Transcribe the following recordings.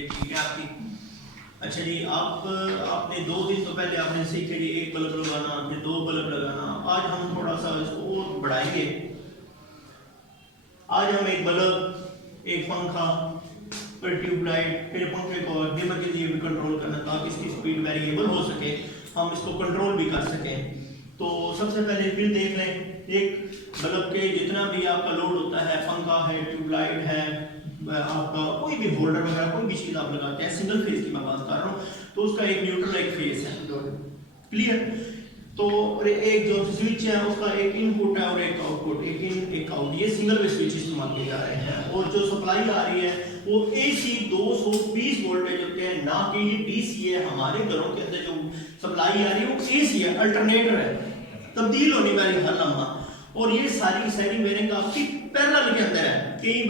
ये ठीक है आपकी। अच्छा जी, आपने 2 दिन तो पहले आपने सीखे जी एक बल्ब लगाना, फिर 2 बल्ब लगाना। आज हम थोड़ा सा इसको और बढ़ाएंगे। आज हम एक बल्ब, एक पंखा, फिर ट्यूबलाइट, फिर पंखे को डिमर के लिए भी कंट्रोल करना ताकि इसकी स्पीड वेरिएबल हो सके, हम इसको कंट्रोल भी कर सकें। तो सबसे पहले फिर देख लें, एक बल्ब के जितना भी आपका लोड होता है, पंखा है, ट्यूबलाइट है, आपका कोई भी होल्डर वगैरह कोई भी चीज़ आप लगाते हैं, सिंगल फेज की मैं बात कर रहा हूँ, तो उसका एक न्यूट्रल एक फेज है। क्लियर? तो एक जो स्विच है उसका एक इनपुट है और एक आउटपुट, एक इन एक आउट, ये सिंगल वे स्विच इस्तेमाल किए जा रहे हैं। और जो सप्लाई आ रही है वो AC 220 वोल्टेज होते हैं, ना कि DC है। हमारे घरों के अंदर जो सप्लाई आ रही है वो AC है, अल्टरनेटर है, तब्दील होने वाली हर लम्हा। और ये सारी वायरिंग आपकी पैरेलल के अंदर है। कई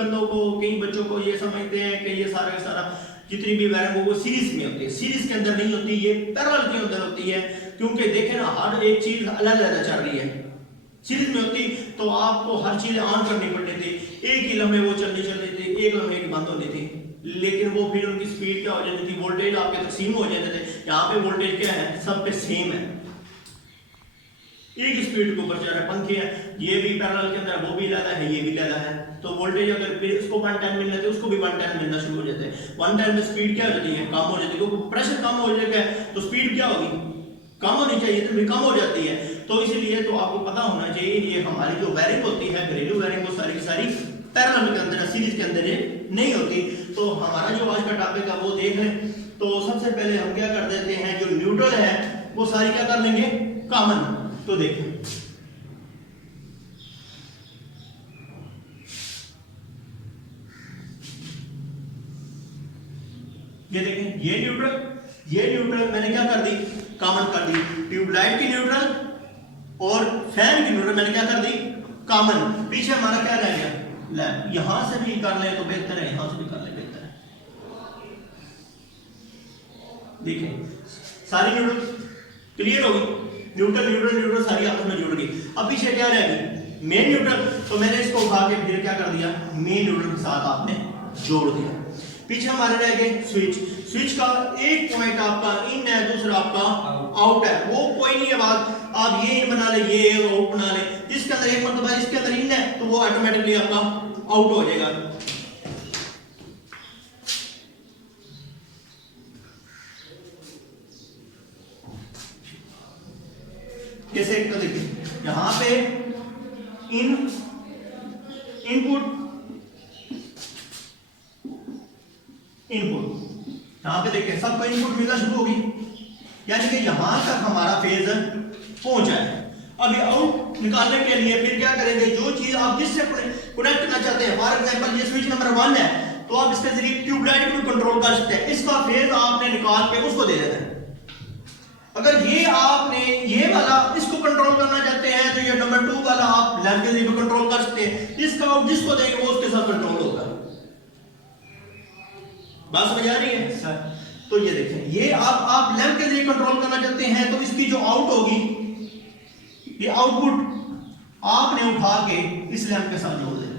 बच्चों को ये समझते हैं कि ये सारा का सारा जितनी भी वायरिंग हो वो सीरीज में होती है। सीरीज के अंदर नहीं होती, ये पैरेलल के अंदर होती है। क्योंकि देखें ना, हर एक चीज अलग अलग चल रही है। सीरीज में होती तो आपको हर चीज ऑन करनी पड़ती थी, एक ही लम्हे वो चलनी थी, एक लम्हे की बंद होनी थी। लेकिन वो फिर उनकी स्पीड क्या हो जाती थी, वोल्टेज आपके तकसीम हो जाते थे। यहाँ पे वोल्टेज क्या है, सब पे सेम है, एक स्पीड के ऊपर चल रहा है। पंखे हैं, ये भी पैरेलल के अंदर, वो भी ज्यादा है, ये भी ज्यादा है। तो वोल्टेज अगर फिर इसको 110 मिलना है तो उसको भी 110 मिलना शुरू हो जाता है। 110 में स्पीड क्या हो जाती है, कम हो जाती है, क्योंकि प्रेशर कम हो जाएगा तो स्पीड क्या होगी, कम होनी चाहिए, तो भी कम हो जाती है। तो इसीलिए तो आपको पता होना चाहिए, ये हमारी जो वायरिंग होती है, घरेलू वायरिंग, वो सारी की सारी पैरेलल के अंदर, सीरीज के अंदर ये नहीं होती। तो हमारा जो आज का टॉपिक है वो देख लें। तो सबसे पहले हम क्या कर देते हैं, जो न्यूट्रल है वो सारी क्या कर लेंगे, कॉमन। तो देखें, ये देखें, ये न्यूट्रल मैंने क्या कर दी, कॉमन कर दी। ट्यूबलाइट की न्यूट्रल और फैन की न्यूट्रल मैंने क्या कर दी, कॉमन। पीछे हमारा क्या रह गया, लैंप। यहां से भी कर ले तो बेहतर है, यहां से भी कर ले बेहतर है। देखिए सारी न्यूट्रल क्लियर होगी, न्यूट्रल सारी आपस में जुड़ गई। अब पीछे क्या रह गई, मेन न्यूट्रल। तो मैंने इसको उठा के फिर क्या कर दिया, मेन न्यूट्रल के साथ आपने जोड़ दिया। पीछे हमारे रह गए स्विच का एक पॉइंट आपका इन है, दूसरा आपका आउट है। वो कोई नहीं है बात, आप ये इन बना ले, ये आउट बना ले। जिसके अंदर एक मतलब इसके अंदर इन है तो वो ऑटोमेटिकली आपका आउट हो जाएगा। जैसे तो देखिए यहां पे इनपुट यहां पे देखिए सबको इनपुट मिलना शुरू होगी, यानी कि यहां तक हमारा फेज पहुंचा है। अब ये आउट निकालने के लिए फिर क्या करेंगे, जो चीज आप जिससे कनेक्ट करना चाहते हैं, फॉर एग्जांपल ये स्विच नंबर 1 है तो आप इसके जरिए ट्यूबलाइट को कंट्रोल कर सकते हैं। इसका फेज आपने निकाल के उसको दे देना है। अगर ये आपने ये वाला इसको कंट्रोल करना चाहते हैं तो ये नंबर 2 वाला आप लैंप के जरिए कंट्रोल कर सकते हैं। इसका आउट जिसको देंगे वो उसके साथ कंट्रोल होगा। बात समझ आ रही है सर? तो ये देखें, ये आप लैंप के जरिए कंट्रोल करना चाहते हैं तो इसकी जो आउट होगी, ये आउटपुट आपने उठा के इस लैंप के साथ जोड़ देना।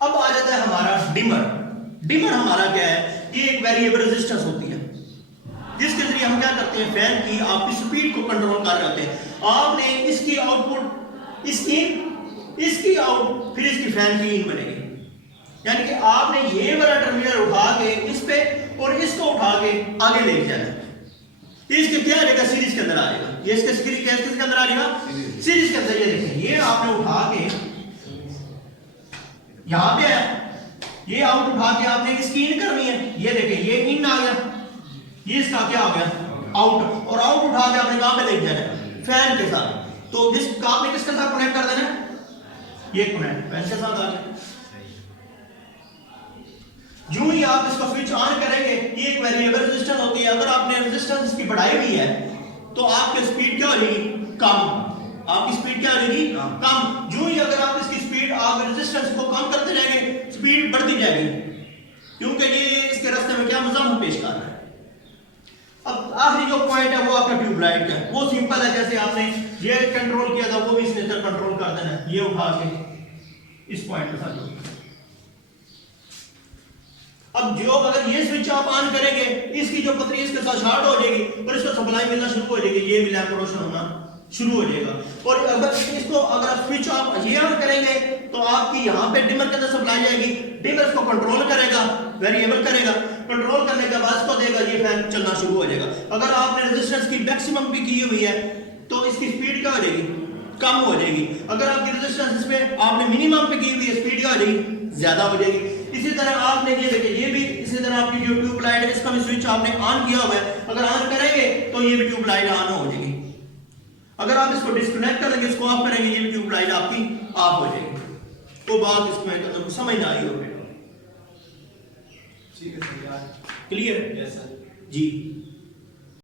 अब आ जाता है हमारा डिमर हमारा क्या है, ये एक वेरिएबल रेजिस्टेंस होती है जिसके जरिए हम क्या करते हैं, फैन की आपकी स्पीड को कंट्रोल कर रहे होते हैं। आपने इसकी आउटपुट इसकी आउट फिर इसकी फैन की इन बनेगी, यानी कि आपने ये वाला टर्मिनल उठा के इस पे और इसको उठा के आगे लेके जाना है। इसके क्या आ जाएगा, सीरीज के अंदर आ जाएगा। ये इसके सीरीज के अंदर आ जाएगा, सीरीज के अंदर। ये देखें, ये आपने उठा के यहां पे है, ये आउट उठा के आपने इसकी इन करनी है। ये देखें, ये इन आ गया, ये इसका क्या आ गया, आउट। और आउट उठा के आपने कहां पे लेके जाना है, फैन के साथ। तो आपने किसके साथ कनेक्ट कर देना है, ये कनेक्ट फैन के साथ आ गया। जो ही आप इसका स्विच ऑन करेंगे, ये एक वेरिएबल रेजिस्टेंस होती है। अगर आपने रेजिस्टेंस इसकी बढ़ाई हुई है तो आपकी स्पीड क्या हो जाएगी, कम। आपकी स्पीड क्या हो जाएगी, कम। जो ही अगर आप इसकी स्पीड, आप रेजिस्टेंस को कम करते जाएंगे, स्पीड बढ़ती जाएगी, क्योंकि ये इसके रास्ते में क्या मज़ाम पेश कर रहा है। अब आखिरी जो पॉइंट है वो आपका ट्यूबलाइट का, वो सिंपल है। जैसे आपने ये कंट्रोल किया था वो भी इसने कंट्रोल कर देना है। ये उठा के इस पॉइंट के साथ अब जो अगर ये स्विच आप ऑन करेंगे, इसकी जो पतरी इसके साथ शॉर्ट हो जाएगी और इसको सप्लाई मिलना शुरू हो जाएगी, ये भी लैंप रोशन होना शुरू हो जाएगा। और अगर इसको अगर आप स्विच ऑफ ये ऑन करेंगे तो आपकी यहाँ पे डिमर के अंदर सप्लाई जाएगी, डिमर इसको कंट्रोल करेगा, वेरिएबल करेगा, कंट्रोल करने के बाद इसको देगा, ये फैन चलना शुरू हो जाएगा। अगर आपने रेजिस्टेंस की मैक्सिमम भी की हुई है तो इसकी स्पीड क्या हो जाएगी, कम हो जाएगी। अगर आपकी रेजिस्टेंस इसमें आपने मिनिमम पे की हुई है, स्पीड क्या हो जाएगी, ज्यादा हो जाएगी। इसी तरह आपने ये देखिए, ये भी इसी तरह आपकी जो ट्यूब लाइट है इसका भी स्विच आपने ऑन किया हुआ है, अगर ऑन करेंगे तो ये भी ट्यूब लाइट ऑन हो जाएगी। अगर आप इसको डिस्कनेक्ट करेंगे, इसको ऑफ करेंगे, ये भी ट्यूब लाइट आपकी ऑफ हो जाएगी। तो बात इसमें समझ ना आई हो, ठीक है सर, क्लियर? यस सर जी।